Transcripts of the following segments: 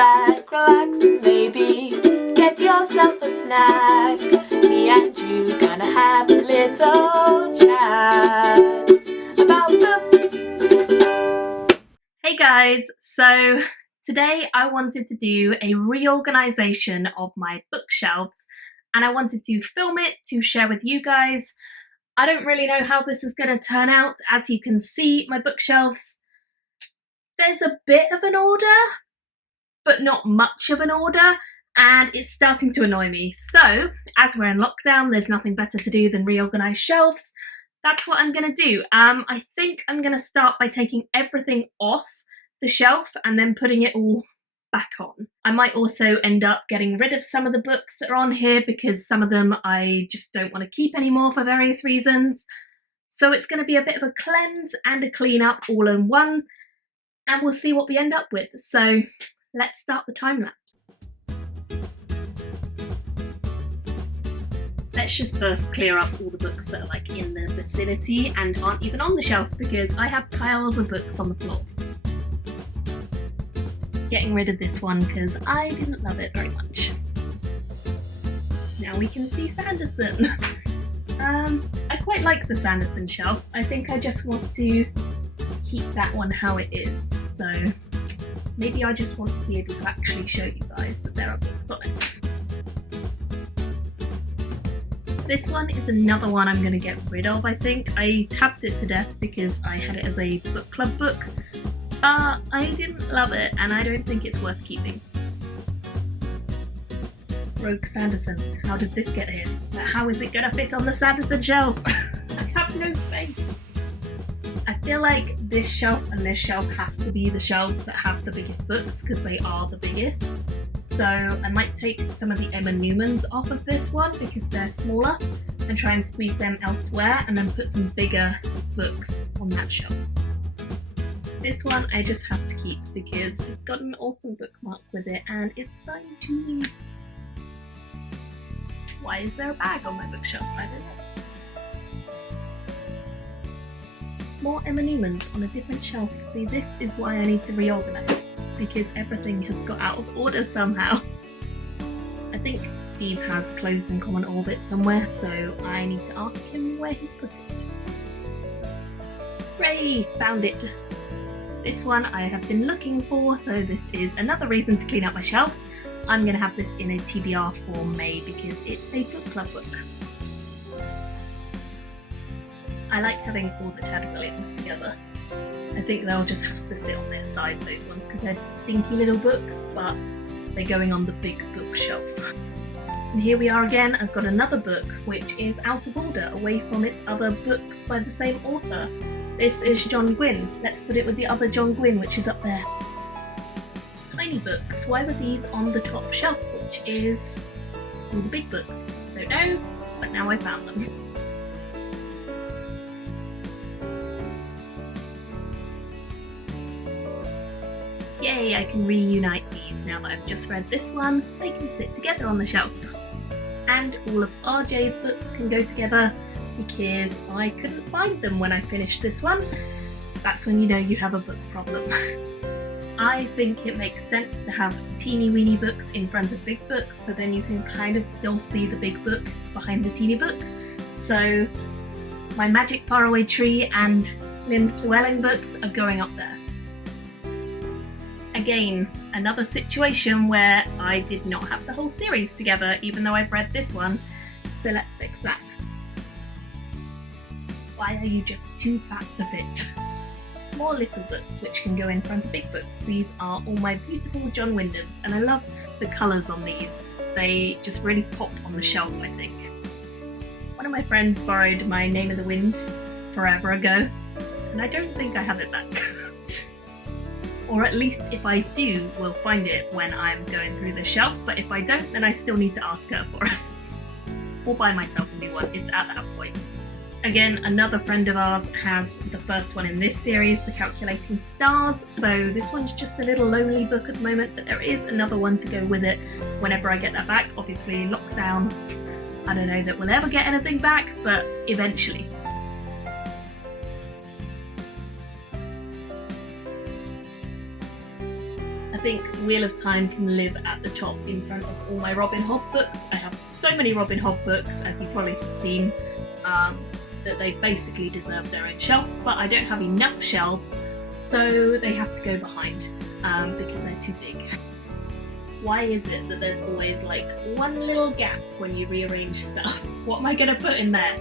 back, relax, and maybe get yourself a snack. Me and you gonna have a little chat about books. Hey guys, so today I wanted to do a reorganisation of my bookshelves and I wanted to film it to share with you guys. I don't really know how this is going to turn out. As you can see, my bookshelves, there's a bit of an order, but not much of an order, and it's starting to annoy me. So, as we're in lockdown, there's nothing better to do than reorganise shelves. That's what I'm going to do. I think I'm going to start by taking everything off the shelf and then putting it all back on. I might also end up getting rid of some of the books that are on here because some of them I just don't want to keep anymore for various reasons. So it's going to be a bit of a cleanse and a clean up all in one, and we'll see what we end up with. So let's start the time lapse. Let's just first clear up all the books that are like in the vicinity and aren't even on the shelf because I have piles of books on the floor. Getting rid of this one because I didn't love it very much. Now we can see Sanderson. I quite like the Sanderson shelf. I think I just want to keep that one how it is. So maybe I just want to be able to actually show you guys that there are books on it. This one is another one I'm going to get rid of, I think. I tabbed it to death because I had it as a book club book. But I didn't love it and I don't think it's worth keeping. Rogue Sanderson, how did this get here? How is it gonna fit on the Sanderson shelf? I have no space. I feel like this shelf and this shelf have to be the shelves that have the biggest books because they are the biggest. So I might take some of the Emma Newmans off of this one because they're smaller and try and squeeze them elsewhere and then put some bigger books on that shelf. This one I just have to keep because it's got an awesome bookmark with it and it's signed to me. Why is there a bag on my bookshelf? I don't know. More Emma Newmans on a different shelf. See, this is why I need to reorganise, because everything has got out of order somehow. I think Steve has Closed and Common Orbit somewhere, so I need to ask him where he's put it. Hooray! Found it! This one I have been looking for, so this is another reason to clean up my shelves. I'm going to have this in a TBR for May because it's a book club book. I like having all the Tad Williams together. I think they'll just have to sit on their side, those ones, because they're dinky little books, but they're going on the big bookshelf. And here we are again. I've got another book which is out of order, away from its other books by the same author. This is John Gwynne's. Let's put it with the other John Gwynne, which is up there. Tiny books. Why were these on the top shelf, which is all the big books? Don't know, but now I found them. Yay, I can reunite these now that I've just read this one. They can sit together on the shelf. And all of RJ's books can go together because I couldn't find them when I finished this one. That's when you know you have a book problem. I think it makes sense to have teeny weeny books in front of big books so then you can kind of still see the big book behind the teeny book. So my Magic Faraway Tree and Lynn Llewellyn books are going up there. Again, another situation where I did not have the whole series together even though I've read this one, so let's fix that. Why are you just too fat to fit? More little books which can go in front of big books. These are all my beautiful John Wyndhams and I love the colours on these. They just really pop on the shelf, I think. One of my friends borrowed my Name of the Wind forever ago and I don't think I have it back. Or at least if I do, we'll find it when I'm going through the shelf, but if I don't, then I still need to ask her for it. Or buy myself a new one, it's at that point. Again, another friend of ours has the first one in this series, The Calculating Stars, so this one's just a little lonely book at the moment, but there is another one to go with it whenever I get that back. Obviously, lockdown, I don't know that we'll ever get anything back, but eventually. think Wheel of Time can live at the top in front of all my Robin Hood books. I have so many Robin Hood books, as you probably have seen, that they basically deserve their own shelf, but I don't have enough shelves, so they have to go behind because they're too big. Why is it that there's always like one little gap when you rearrange stuff? What am I going to put in there?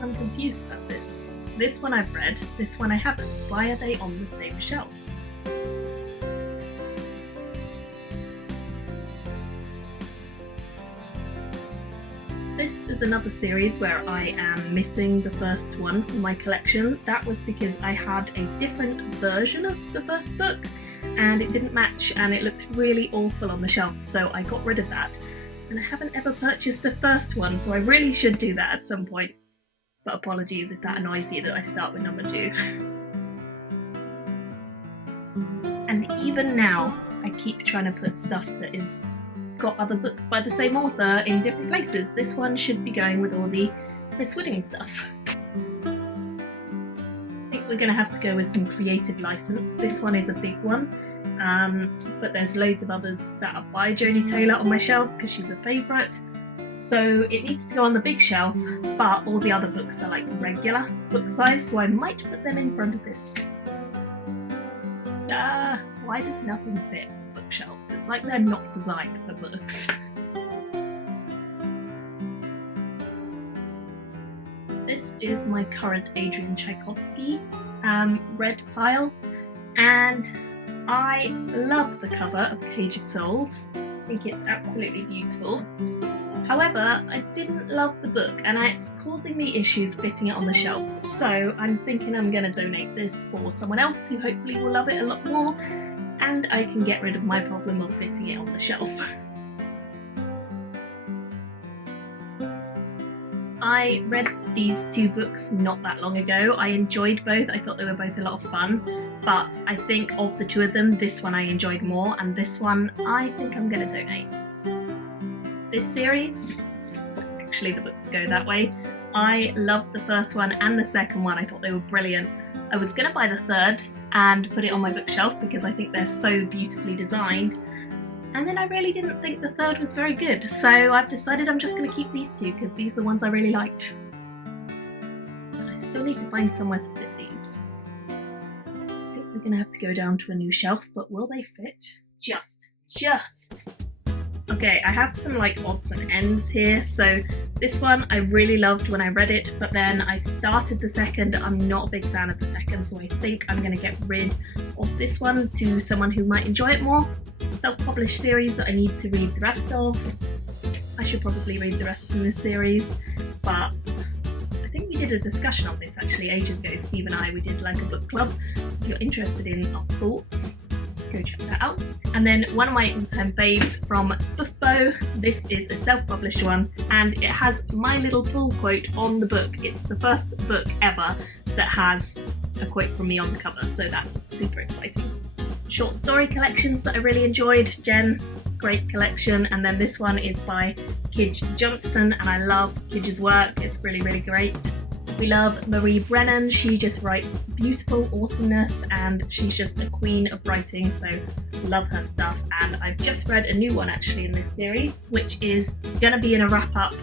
I'm confused about this. This one I've read, this one I haven't. Why are they on the same shelf? This is another series where I am missing the first one from my collection. That was because I had a different version of the first book and it didn't match and it looked really awful on the shelf, so I got rid of that. And I haven't ever purchased the first one, so I really should do that at some point. But apologies if that annoys you that I start with number 2. And even now, I keep trying to put stuff that is got other books by the same author in different places. This one should be going with all the Chris Whitting stuff. I think we're going to have to go with some creative license. This one is a big one, but there's loads of others that are by Joni Taylor on my shelves because she's a favourite. So it needs to go on the big shelf, but all the other books are like regular book size, so I might put them in front of this. Why does nothing fit on bookshelves? It's like they're not designed for books. This is my current Adrian Tchaikovsky red pile, and I love the cover of Cage of Souls. I think it's absolutely beautiful. However, I didn't love the book and it's causing me issues fitting it on the shelf, so I'm thinking I'm going to donate this for someone else who hopefully will love it a lot more, and I can get rid of my problem of fitting it on the shelf. I read these 2 books not that long ago. I enjoyed both. I thought they were both a lot of fun, but I think of the 2 of them, this one I enjoyed more, and this one I think I'm going to donate. This series, actually the books go that way, I loved the first one and the second one. I thought they were brilliant. I was going to buy the third and put it on my bookshelf because I think they're so beautifully designed, and then I really didn't think the third was very good, so I've decided I'm just going to keep these 2 because these are the ones I really liked. But I still need to find somewhere to fit these. I think we're going to have to go down to a new shelf, but will they fit? Just. Okay, I have some like odds and ends here. So this one I really loved when I read it, but then I started the second. I'm not a big fan of the second, so I think I'm going to get rid of this one to someone who might enjoy it more. Self-published series that I need to read the rest of. I should probably read the rest of this series, but I think we did a discussion on this actually ages ago. Steve and I, we did like a book club, so if you're interested in our thoughts, go check that out. And then one of my all-time faves from Spoofbo. This is a self-published one and it has my little pull quote on the book. It's the first book ever that has a quote from me on the cover, so that's super exciting. Short story collections that I really enjoyed. Jen, great collection, and then this one is by Kij Johnston and I love Kij's work. It's really, really great. We love Marie Brennan. She just writes beautiful awesomeness and she's just a queen of writing, so love her stuff. And I've just read a new one actually in this series, which is gonna be in a wrap up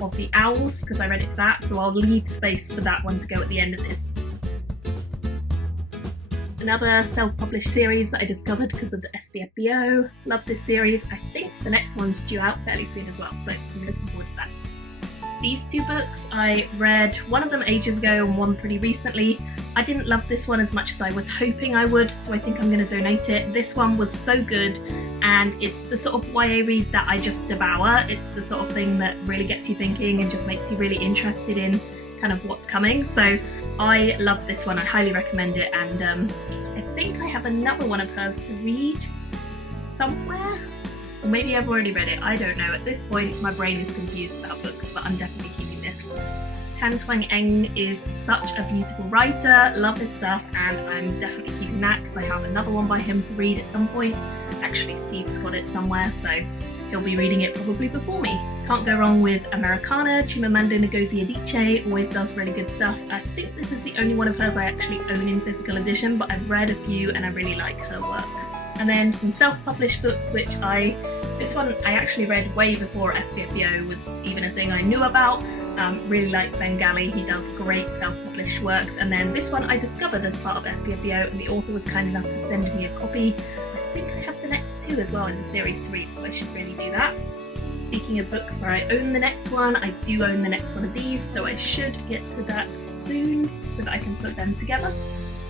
of The Owls because I read it for that, so I'll leave space for that one to go at the end of this. Another self-published series that I discovered because of the SBFBO. Love this series. I think the next one's due out fairly soon as well, so I'm looking forward to that. These 2 books I read, one of them ages ago and one pretty recently. I didn't love this one as much as I was hoping I would, so I think I'm going to donate it. This one was so good and it's the sort of YA read that I just devour. It's the sort of thing that really gets you thinking and just makes you really interested in kind of what's coming. So I love this one, I highly recommend it, and I think I have another one of hers to read somewhere. Or maybe I've already read it, I don't know. At this point my brain is confused about books, but I'm definitely keeping this. Tan Twang Eng is such a beautiful writer, love his stuff, and I'm definitely keeping that because I have another one by him to read at some point. Actually Steve's got it somewhere, so he'll be reading it probably before me. Can't go wrong with Americana. Chimamanda Ngozi Adichie always does really good stuff. I think this is the only one of hers I actually own in physical edition, but I've read a few and I really like her work. And then some self-published books, which this one I actually read way before SPFBO was even a thing I knew about. Really like Bengali, he does great self-published works. And then this one I discovered as part of SPFBO, and the author was kind enough to send me a copy. I think I have the next two as well in the series to read, so I should really do that. Speaking of books where I own the next one, I do own the next one of these, so I should get to that soon so that I can put them together.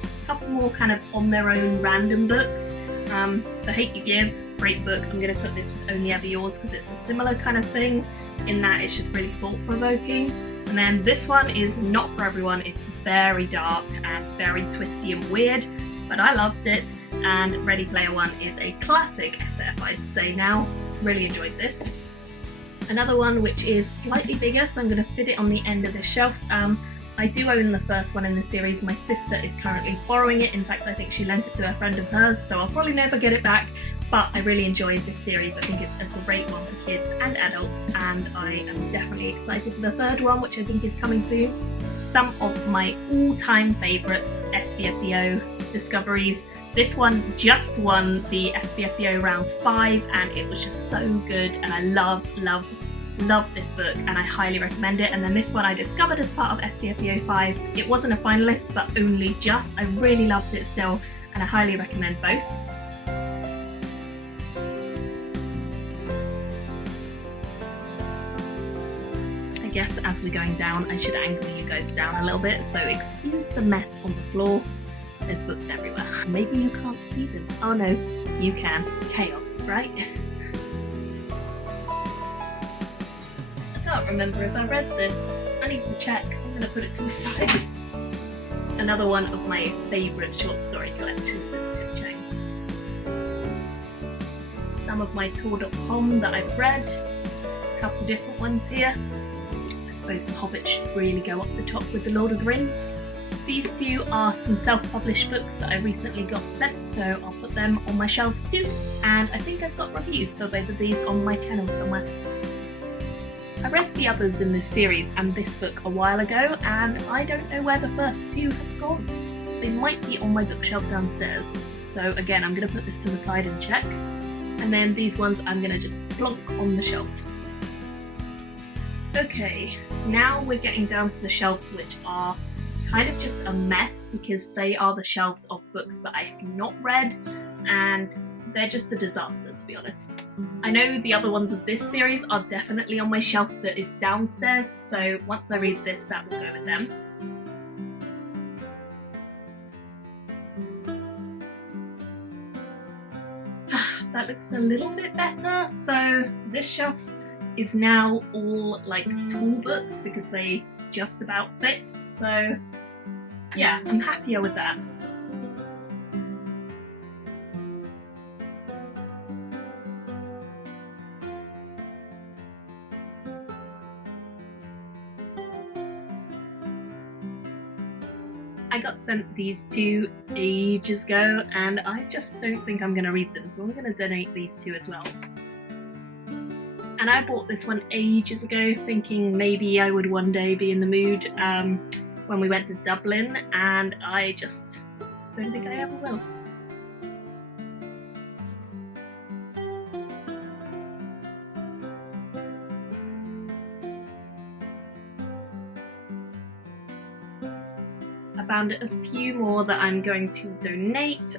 A couple more kind of on their own random books. The Hate You Give, great book. I'm going to put this with Only Ever Yours because it's a similar kind of thing in that it's just really thought-provoking. And then this one is not for everyone. It's very dark and very twisty and weird, but I loved it. And Ready Player One is a classic SF, I'd say now. Really enjoyed this. Another one which is slightly bigger, so I'm going to fit it on the end of the shelf. I do own the first one in the series. My sister is currently borrowing it. In fact, I think she lent it to a friend of hers, so I'll probably never get it back. But I really enjoyed this series. I think it's a great one for kids and adults, and I am definitely excited for the third one, which I think is coming soon. Some of my all-time favourites, SPFBO discoveries. This one just won the SPFBO round 5, and it was just so good, and I love this book, and I highly recommend it. And then this one I discovered as part of SPFBO 5. It wasn't a finalist, but only just. I really loved it still, and I highly recommend both. I guess as we're going down, I should angle you guys down a little bit, so excuse the mess on the floor. There's books everywhere. Maybe you can't see them. Oh no, you can. Chaos, right? I can't remember if I read this. I need to check. I'm going to put it to the side. Another one of my favourite short story collections is Tipchain. Some of my tour.com that I've read. There's a couple different ones here. I suppose The Hobbit should really go up the top with The Lord of the Rings. These two are some self-published books that I recently got sent, so I'll put them on my shelves too. And I think I've got reviews for both of these on my channel somewhere. I read the others in this series and this book a while ago, and I don't know where the first two have gone. They might be on my bookshelf downstairs. So again, I'm going to put this to the side and check. And then these ones I'm going to just plonk on the shelf. Okay, now we're getting down to the shelves, which are kind of just a mess because they are the shelves of books that I have not read, and they're just a disaster, to be honest. I know the other ones of this series are definitely on my shelf that is downstairs, so once I read this, that will go with them. That looks a little bit better. So this shelf is now all like tool books because they just about fit. So yeah, I'm happier with that. I got sent these two ages ago and I just don't think I'm going to read them, so I'm going to donate these two as well. And I bought this one ages ago thinking maybe I would one day be in the mood when we went to Dublin, and I just don't think I ever will. I found a few more that I'm going to donate.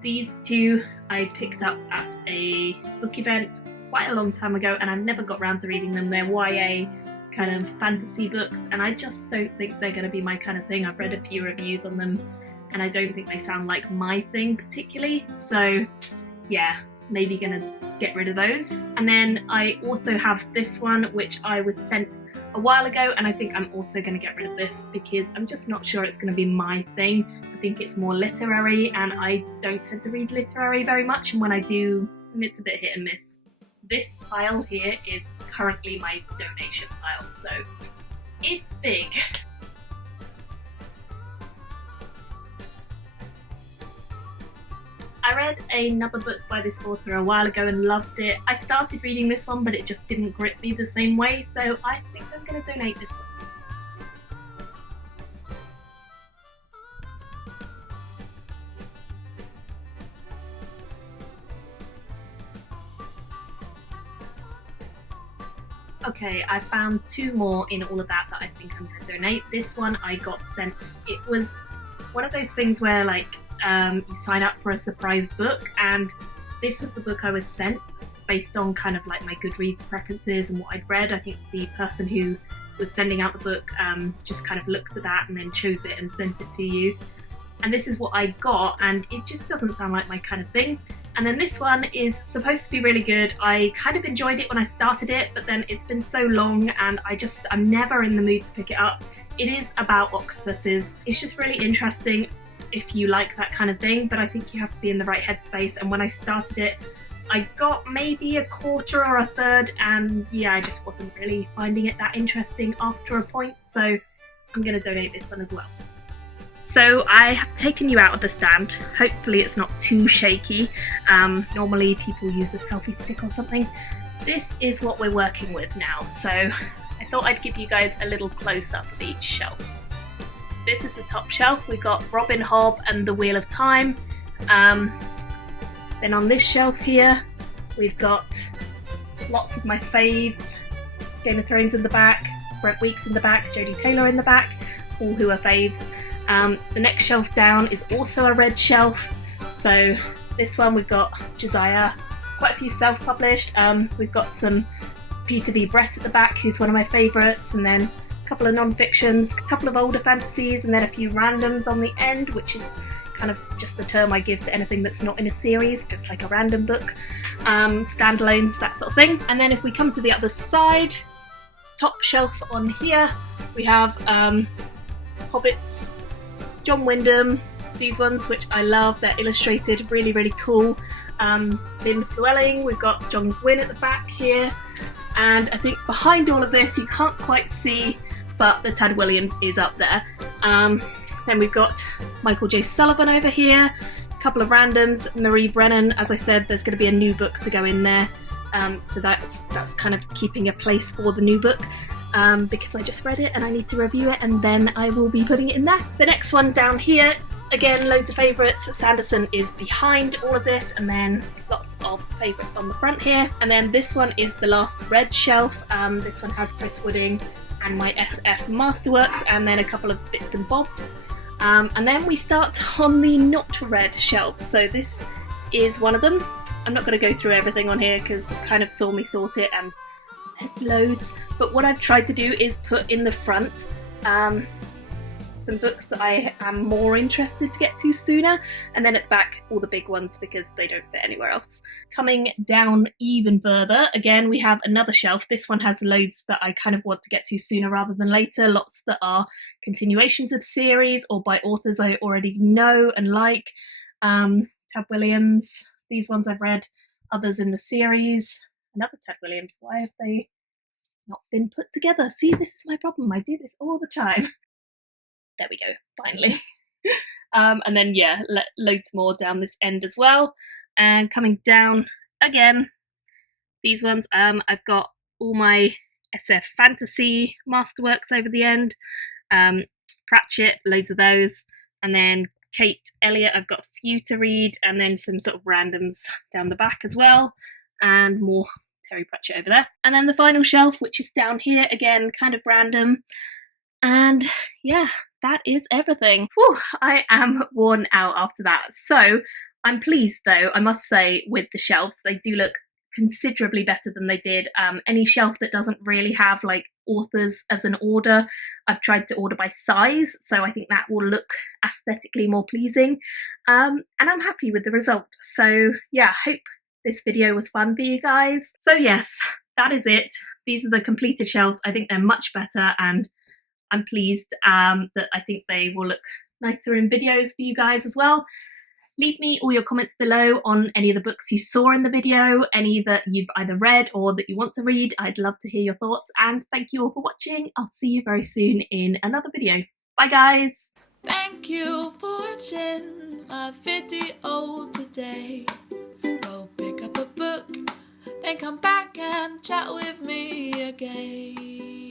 These two I picked up at a book event quite a long time ago and I never got round to reading them. They're YA kind of fantasy books and I just don't think they're going to be my kind of thing. I've read a few reviews on them and I don't think they sound like my thing particularly. So yeah, maybe gonna get rid of those. And then I also have this one which I was sent a while ago, and I think I'm also going to get rid of this because I'm just not sure it's going to be my thing. I think it's more literary and I don't tend to read literary very much, and when I do, it's a bit hit and miss. This pile here is currently my donation pile, so it's big. I read another book by this author a while ago and loved it. I started reading this one, but it just didn't grip me the same way, so I think I'm going to donate this one. Okay, I found 2 more in all of that I think I'm going to donate. This one I got sent. It was one of those things where like you sign up for a surprise book, and this was the book I was sent based on kind of like my Goodreads preferences and what I'd read. I think the person who was sending out the book just kind of looked at that and then chose it and sent it to you. And this is what I got, and it just doesn't sound like my kind of thing. And then this one is supposed to be really good. I kind of enjoyed it when I started it, but then it's been so long and I'm never in the mood to pick it up. It is about octopuses. It's just really interesting if you like that kind of thing, but I think you have to be in the right headspace. And when I started it, I got maybe a quarter or a third, and yeah, I just wasn't really finding it that interesting after a point, so I'm going to donate this one as well. So I have taken you out of the stand. Hopefully it's not too shaky. Normally people use a selfie stick or something. This is what we're working with now, so I thought I'd give you guys a little close-up of each shelf. This is the top shelf. We've got Robin Hobb and the Wheel of Time. Then on this shelf here, we've got lots of my faves. Game of Thrones in the back, Brent Weeks in the back, Jodie Taylor in the back, all who are faves. The next shelf down is also a red shelf. So this one we've got Josiah, quite a few self-published. We've got some Peter V. Brett at the back, who's one of my favourites, and then a couple of non-fictions, a couple of older fantasies, and then a few randoms on the end, which is kind of just the term I give to anything that's not in a series, just like a random book, standalones, that sort of thing. And then if we come to the other side, top shelf on here, we have Hobbits, John Wyndham, these ones which I love, they're illustrated, really, really cool. Lynn Llewellyn, we've got John Gwynne at the back here, and I think behind all of this you can't quite see, but the Tad Williams is up there. Then we've got Michael J. Sullivan over here, a couple of randoms, Marie Brennan. As I said, there's going to be a new book to go in there, so that's kind of keeping a place for the new book. Because I just read it and I need to review it, and then I will be putting it in there. The next one down here, again, loads of favourites. Sanderson is behind all of this, and then lots of favourites on the front here. And then this one is the last red shelf. This one has Chris Wooding and my SF Masterworks, and then a couple of bits and bobs. And then we start on the not red shelf. So this is one of them. I'm not going to go through everything on here because you kind of saw me sort it, and there's loads, but what I've tried to do is put in the front some books that I am more interested to get to sooner, and then at the back all the big ones because they don't fit anywhere else. Coming down even further, again we have another shelf. This one has loads that I kind of want to get to sooner rather than later, lots that are continuations of series or by authors I already know and like. Tad Williams, these ones I've read, others in the series. Another Tad Williams. Why have they not been put together? See, this is my problem. I do this all the time. There we go, finally. And then, yeah, loads more down this end as well. And coming down again, these ones, I've got all my SF Fantasy Masterworks over the end. Pratchett, loads of those. And then Kate Elliott, I've got a few to read. And then some sort of randoms down the back as well. And more Terry Pratchett over there. And then the final shelf, which is down here, again, kind of random. And yeah, that is everything. Whew, I am worn out after that. So I'm pleased though, I must say, with the shelves. They do look considerably better than they did. Any shelf that doesn't really have like authors as an order, I've tried to order by size, so I think that will look aesthetically more pleasing. And I'm happy with the result. So yeah, hope this video was fun for you guys. So yes, that is it. These are the completed shelves. I think they're much better, and I'm pleased that I think they will look nicer in videos for you guys as well. Leave me all your comments below on any of the books you saw in the video, any that you've either read or that you want to read. I'd love to hear your thoughts, and thank you all for watching. I'll see you very soon in another video. Bye guys! Thank you for watching. my video today. Go pick up a book, then come back and chat with me again.